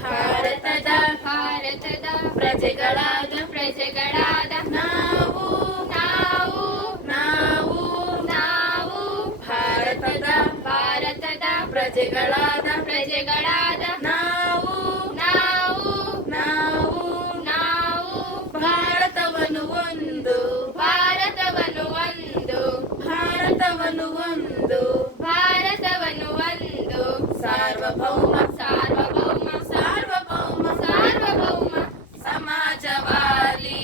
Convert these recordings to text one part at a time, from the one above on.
ನಮಗೆ ಭಾರತದ ಪ್ರಜೆಗಳಾದ ನಾವು ನಾವು ನಾವು ನಾವು ಭಾರತದ ಪ್ರಜೆಗಳಾದ ನಾವು ನಾವು ನಾವು ನಾವು ಭಾರತವನ್ನು ಒಂದು ಭಾರತವನ್ನು ಒಂದು ಭಾರತವನ್ನು ಒಂದು ಭಾರತವನ್ನು ಒಂದು ಸಾರ್ವಭೌಮ ಸಾರ್ವಭೌಮ ಸಾರ್ವಭೌಮ ಸಾರ್ವಭೌಮ ಸಮಾಜವಾದಿ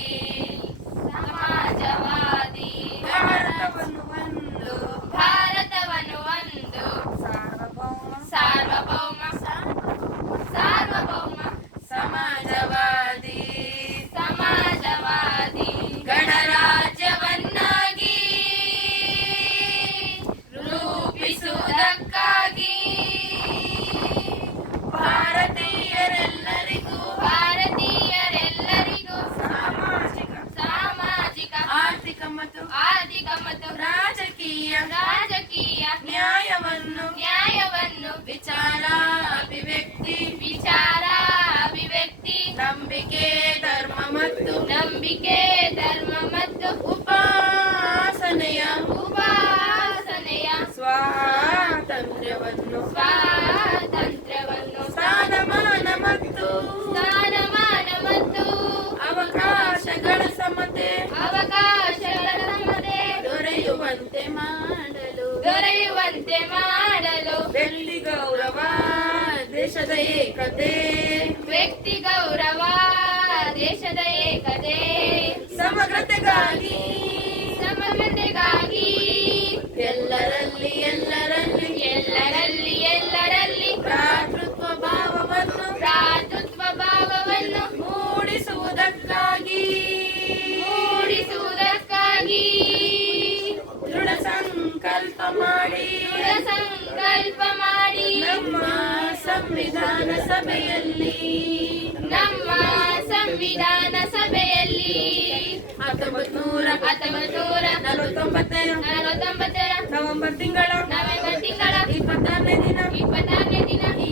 ಸಮಾಜವಾದಿ ಭಾರತವನ್ನು ಒಂದು ಭಾರತವನ್ನು ಒಂದು ಸಾರ್ವಭೌಮ ಸಾರ್ವಭೌಮ ಸಾರ್ವಭೌಮ ಸಮಾಜವಾದಿ ಸಮಾಜವಾದಿ ಗಣರಾಜ್ಯವನ್ನಾಗಿ ರೂಪಿಸುವುದಕ್ಕಾಗಿ ಭಾರತೀಯರೆಲ್ಲರಿಗೂ ಸಾಮಾಜಿಕ ಆರ್ಥಿಕ ಮತ್ತು ರಾಜಕೀಯ ನ್ಯಾಯವನ್ನು ವಿಚಾರ ಅಭಿವ್ಯಕ್ತಿ ನಂಬಿಕೆ ಧರ್ಮ ಮತ್ತು ಉಪಾಸನೆಯ ಸ್ವಾತಂತ್ರ್ಯವನ್ನು ಸ್ಥಾನಮಾನ ಮತ್ತು ಅವಕಾಶಗಳ ಸಮತೆ ದೊರೆಯುವಂತೆ ಮಾಡಲು ವ್ಯಕ್ತಿ ಗೌರವ ದೇಶದ ಏಕತೆ ವ್ಯಕ್ತಿ ಗೌರವ ದೇಶದ ಏಕತೆ ಸಮಗ್ರತೆಗಾಗಿ ಎಲ್ಲರಲ್ಲಿ ಭ್ರಾತೃತ್ವ ಭಾವವನ್ನು ಮೂಡಿಸುವುದಕ್ಕಾಗಿ ದೃಢ ಸಂಕಲ್ಪ ಮಾಡಿ ನಮ್ಮ ಸಂವಿಧಾನ ಸಭೆಯಲ್ಲಿ 1949 ನವೆಂಬರ್ ತಿಂಗಳ 26ನೇ ದಿನ ಈ